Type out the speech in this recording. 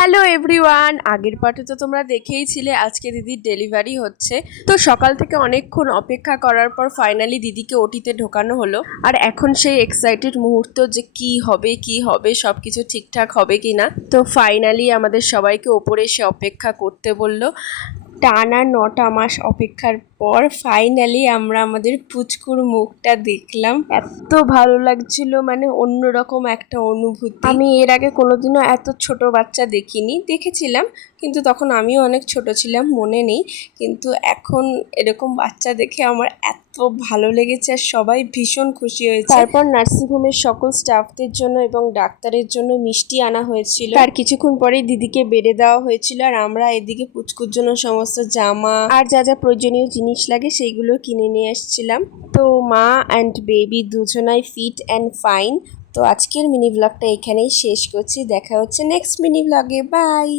Hello everyone, আগের পার্টে তো তোমরা দেখেইছিলে আজকে দিদির ডেলিভারি হচ্ছে। তো সকাল থেকে অনেকক্ষণ অপেক্ষা করার পর ফাইনালি দিদিকে ওটিতে ঢোকানো হলো। আর এখন সেই এক্সাইটেড মুহূর্ত যে কি হবে সব কিছু ঠিকঠাক হবে কি না। তো ফাইনালি আমাদের সবাইকে ওপরে এসে অপেক্ষা করতে বললো। টানা 9টা মাস অপেক্ষার পর ফাইনালি আমরা আমাদের পুচকুর মুখটা দেখলাম। এত ভালো লাগছিল, মানে অন্যরকম একটা অনুভূতি। আমি এর আগে কোনোদিনও এত ছোট বাচ্চা দেখিনি, দেখেছিলাম কিন্তু তখন আমিও অনেক ছোট ছিলাম, মনে নেই। কিন্তু এখন এরকম বাচ্চা দেখে আমার এত ভালো লেগেছে আর সবাই ভীষণ খুশি হয়েছে। তারপর নার্সিংহোমের সকল স্টাফদের জন্য এবং ডাক্তারের জন্য মিষ্টি আনা হয়েছিল। তার কিছুক্ষণ পরেই দিদিকে বেড়ে দেওয়া হয়েছিল আর আমরা এদিকে পুচকুর জন্য সমস্ত জামা আর যা যা প্রয়োজনীয় জিনিস লাগে সেইগুলো কিনে নিয়ে এসেছিলাম। তো মা অ্যান্ড বেবি দুজনাই ফিট অ্যান্ড ফাইন। তো আজকের মিনি ব্লগটা এখানেই শেষ করছি, দেখা হচ্ছে নেক্সট মিনি ব্লগে, বাই।